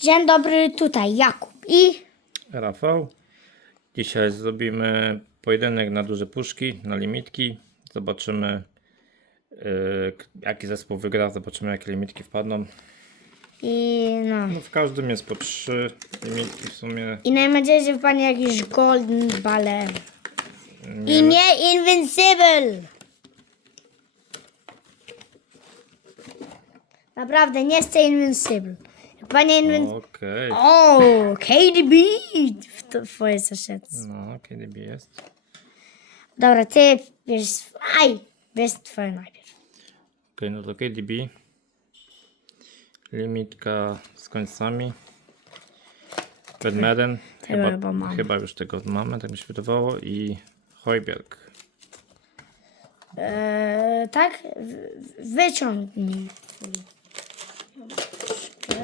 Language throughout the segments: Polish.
Dzień dobry, tutaj Jakub i Rafał. Dzisiaj zrobimy pojedynek na duże puszki, na limitki. Zobaczymy yy, jaki zespół wygra, zobaczymy jakie limitki wpadną. i no. No, w każdym jest po trzy limitki w sumie. I mam nadzieję, że wpadnie jakiś golden baller. Nie I nie invincible. Naprawdę, nie chcę invincible. Panie invincible. Okej. O, KDB w to twoje zaszedł. No, KDB jest. Dobra, ty bierz. Aj, bierz twoje najpierw. Okej, no to KDB. Limitka z końcami. Bedmeden. chyba Chyba, mam. chyba już tego mamy, tak mi się wydawało. I Hojberg. Eee, tak? W- Wyciągnij.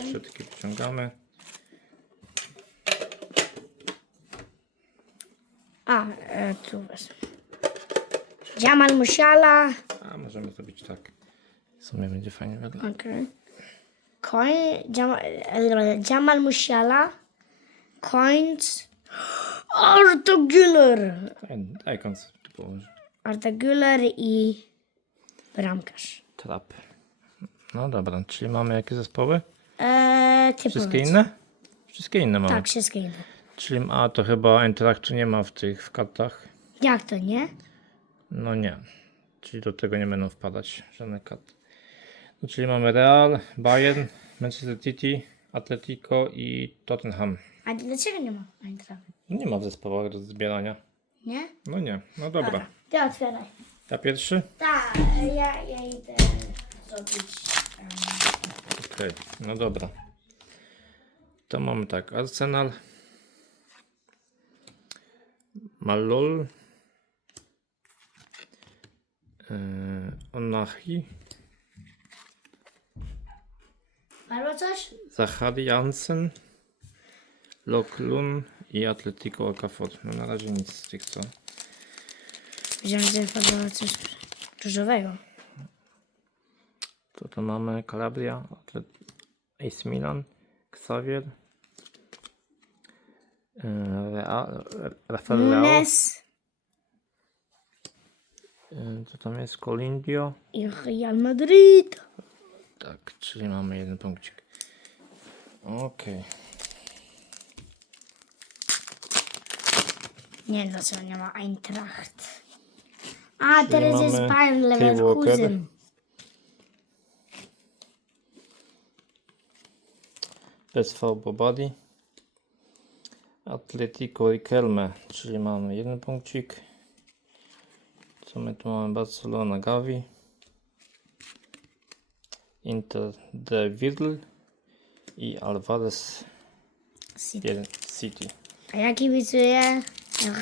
Wszystkie wyciągamy. A, e, tu wezmę. Jamal Musiala. A możemy zrobić tak. W sumie będzie fajnie wyglądać. Okej. Coin. Jamal, e, Jamal Musiala. Coins. Arta Güler. Daj. Arta Güler i bramkarz. Trap. No dobra, czyli mamy jakie zespoły? Eee, ty Wszystkie powiedz. inne? Wszystkie inne mamy. Tak, wszystkie inne. Czyli a to chyba Eintrachtu nie ma w tych w kartach. Jak to, nie? No nie. Czyli do tego nie będą wpadać żadne karty. No, czyli mamy Real, Bayern, Manchester City, Atletico i Tottenham. A dlaczego nie ma Eintracht? Nie ma w zespołach do zbierania. Nie? No nie. No dobra. Ty otwieraj. Ja pierwszy? Tak, ja, ja idę zrobić. Okej, no dobra. To mamy tak, Arsenal. Malol. Yy, Onahi. Albo coś? Zachary Jansen. Loklun i Atletico Okafor. No na razie nic z tych co. Wziąłem że wpadło coś różowego. To to mamy Calabria, Atlet AC Milan, Xavier. Yy, Real, Rafael. Nunes Yy, Co tam jest? Colindio. i Real Madrid. Tak, czyli mamy jeden punkcik. Okej. Nie wiem dlaczego nie ma Eintracht. A, teraz jest Bayern Leverkusen. SV Bobadi. Atletico i Kelme, czyli mamy jeden punkcik. Co my tu mamy? Barcelona Gavi. Inter de Vidl i Alvarez City. jeden- City. A ja kibicuję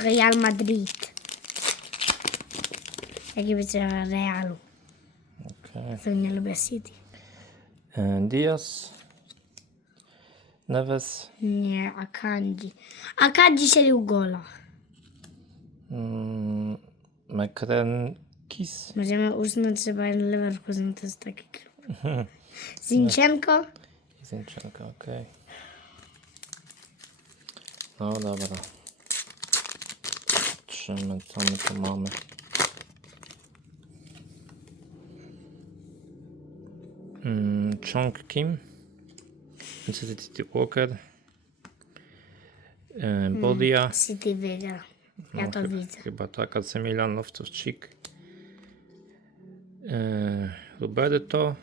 Real Madrid. Ja kibicuję Realu. Okay. To nie lubię City. Diaz. Neves. Nie, Akanji. Akanji strzelił gola. Mm, Mekrenkis. Możemy uznać, że Bayern Leverkusen to jest taki klub. Zinchenko. Zinchenko, okej. No dobra. Patrzymy, co my tu mamy. Mm, Chong Kim. City Walker. E, Bodia. City wygra. Ja to chyba, widzę. Chyba tak, AC Milan, Loftus-Cheek. E, Roberto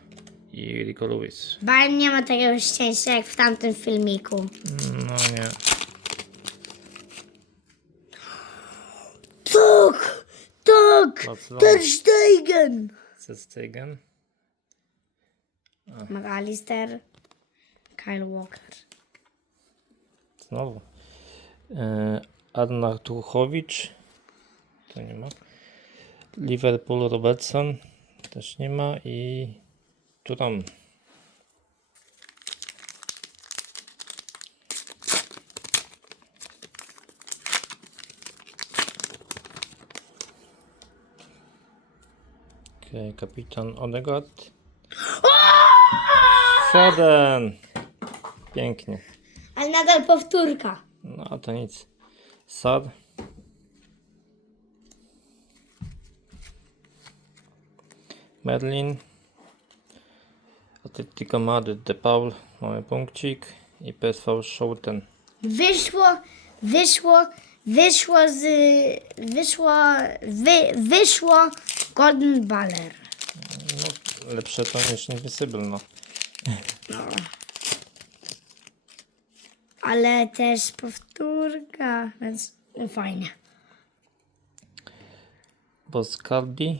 i Rico Lewis. Bayern nie ma takiego szczęścia jak w tamtym filmiku. No nie. Tak! Tak! Barcelona. Ter Stegen! Ze Stegen. McAllister. Kyle Walker. Znowu. E, Arnar Tuchowicz. To nie ma. Liverpool Robertson. Też nie ma. I Turam. Okej, kapitan Odegaard. Foden! Pięknie. Ale nadal powtórka. No to nic. Sad. Merlin. Atletico Madryt De Paul. Mamy punkcik. I PSV Schouten. Wyszło, wyszło, wyszło z, wyszło, wy, wyszło Golden Baller. No, lepsze to niż Invisible, no. Ale też powtórka, więc fajnie. Boscardi.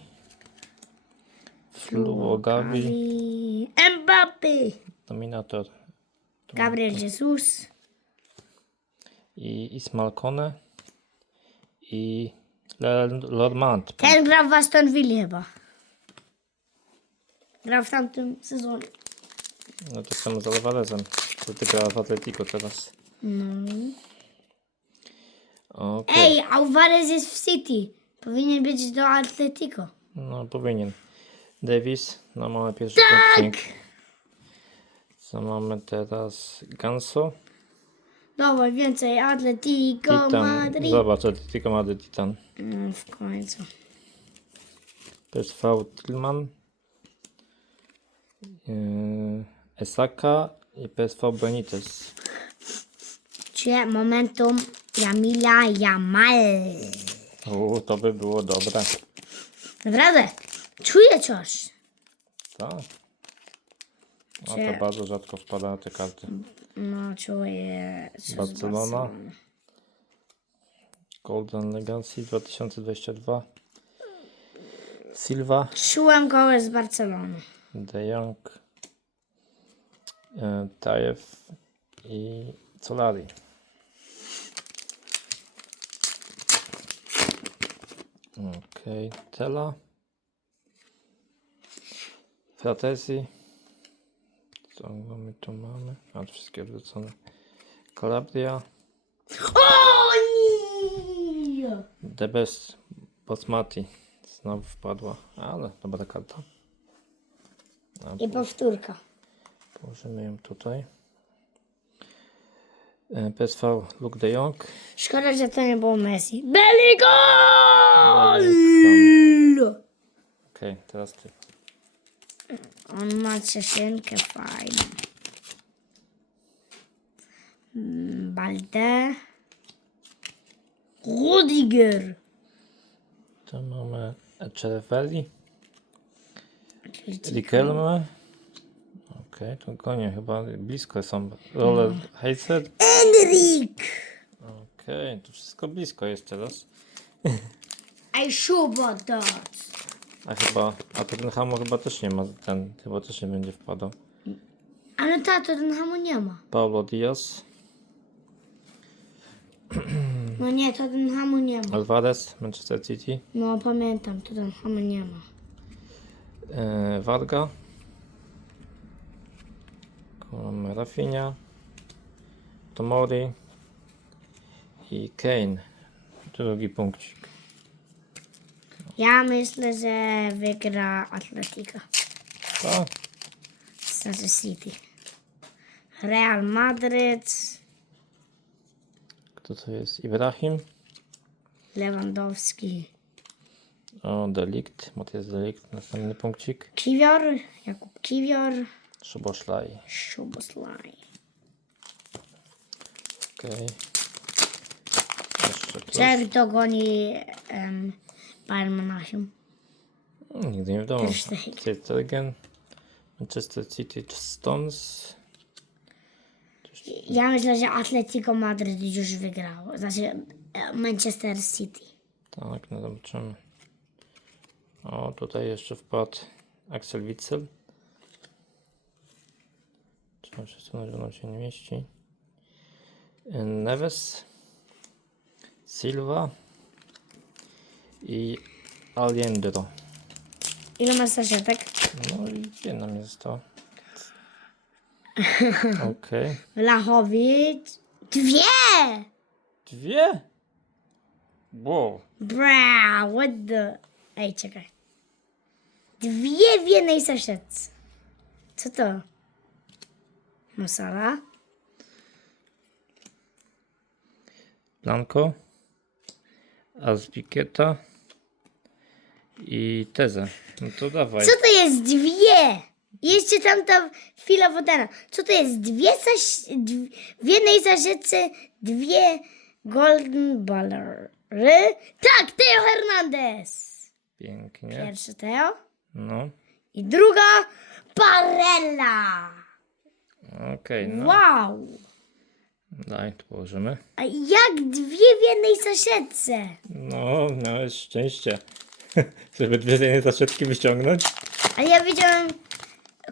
Fluogavi. I Mbappé. Dominator. Gabriel Jesus. I Ismail Kone. I Lormant. Ten grał w Aston Villa chyba. Grał w tamtym sezonie. No to samo z Alvarezem. To ty gra w Atletico teraz. No. Okej. Ej, Alvarez jest w City. Powinien być do Atletico. No powinien. Davis. No mamy pierwszy Tak! Co mamy teraz? Ganso. Dobra, więcej Atletico Titan. Madrid. Zobacz, Atletico Madryt Titan. No, w końcu. PSV Tillman. Yy, Esaka i PSV Benitez. Czy momentum Jamila Jamal. U, to by było dobre. Naprawdę, czuję coś. Tak. No Czy- to bardzo rzadko wpada na te karty. No, czuję coś z Barcelona. Barcelony. Golden Legacy 2022. Silva, Czułem go z Barcelony. De Jong, e, Tajew i Solari. Okej, Tela. Fratesi. Co my tu mamy? A, wszystkie wrzucone. Calabria. The Best Basmati. Znowu wpadła, ale dobra karta. A, I powtórka. Położymy ją tutaj. E, PSV Luke de Jong. Szkoda, że to nie było Messi. Bellingham! Okej, teraz ty. On ma cieszynkę fajną. Mm, Balde. Rudiger. Tu mamy Echeverri. Riquelme. Okej, to konie chyba blisko są. Roller Heiser. Enrik. Okej, to wszystko blisko jest teraz. I Schubert. A chyba, a Tottenhamu chyba też nie ma ten, chyba też nie będzie wpadał. Ale tato, ten hamu nie ma. Paulo Diaz. No nie, to ten hamu nie ma. Alvarez, Manchester City. No pamiętam, to ten hamu nie ma. e, Varga. Mamy Rafinha. Tomori. I Kane. Drugi punkcik. Ja myślę, że wygra Atletica. To Znaczy City. Real Madryt. kto to jest? Ibrahim. Lewandowski. O, Delikt. Matias Delikt. Następny punkcik. Kiwior. Jakub Kiwior. Szoboszlaj. Szuboslaj. Okej. Jeszcze plus. Czech dogoni um, Bayern Monachium. Nigdy nie wiadomo. Ter Stegen. Manchester City Stones. Ja myślę, że Atletico Madryt już wygrało. Znaczy e, Manchester City. Tak, no zobaczymy. O, tutaj jeszcze wpadł Axel Witzel. Trzeba przesunąć, ono się nie mieści. Neves. Silva. I Aliendro. Ile masz saszetek? No i jedna mi została. Okej. Vlachowicz. Dwie! Dwie? Wow. Bra, what the... Ej, czekaj. Dwie w jednej saszetce. Co to? Musala. Blanco. Azpikieta. I Tezę. No to dawaj. Co to jest dwie? Jeszcze tamta chwila wodana. Co to jest dwie zaś, w jednej zarzeczce dwie golden ballery? Tak, Teo Hernandez. Pięknie. Pierwszy Teo. No. I druga Barella okej, no. Wow. Daj, tu położymy. A jak dwie w jednej saszetce? No, miałeś szczęście. Żeby dwie z jednej zaszetki wyciągnąć. A ja widziałem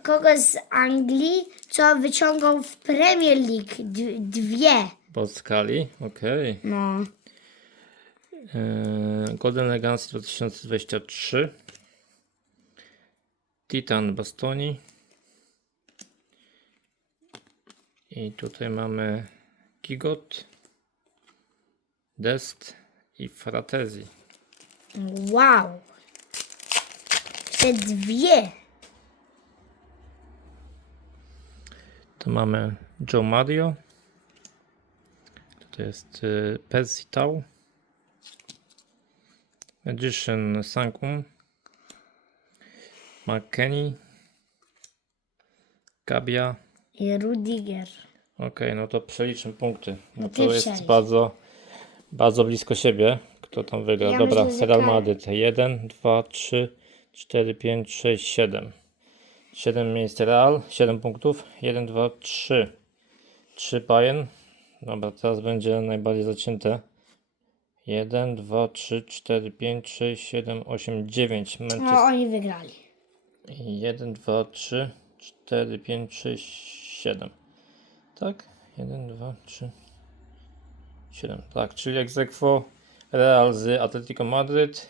kogoś z Anglii, co wyciągał w Premier League d- dwie. Po skali, okej. No. Eee, Golden Legacy 2023. Titan Bastoni. I tutaj mamy Kigot, Dest i Fratezi. Wow. Te dwie. Tu mamy Joe Mario. To jest y, Percy Tau. Magician Sankum. McKenny. Gabia. I Rudiger. Okej, no to przeliczmy punkty. No No to jest przelicz. bardzo, bardzo blisko siebie. Kto tam wygra? Ja Dobra, myślę, że Real Karol. Madryt. 1, 2, 3, 4, 5, 6, 7. 7 miejsc Real, 7 punktów. 1, 2, 3. 3 Bayern. Dobra, teraz będzie najbardziej zacięte. 1, 2, 3, 4, 5, 6, 7, 8, 9. No, Manchester oni wygrali. 1, 2, 3, 4, 5, 6, 7. Tak? 1, 2, 3, 7. Tak, czyli egzekwo Real z Atletico Madryt.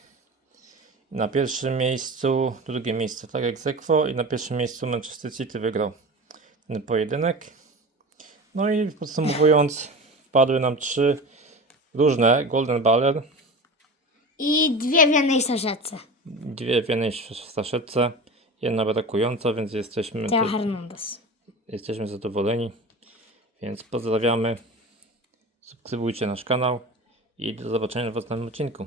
Na pierwszym miejscu, drugie miejsce, tak, egzekwo. I na pierwszym miejscu Manchester City wygrał ten pojedynek. No i podsumowując, wpadły nam trzy różne Golden Baller. I dwie w jednej saszetce. Dwie w jednej staszetce, jedna brakująca, więc jesteśmy, Teo Hernandez. jesteśmy zadowoleni. Więc pozdrawiamy, subskrybujcie nasz kanał i do zobaczenia w następnym odcinku.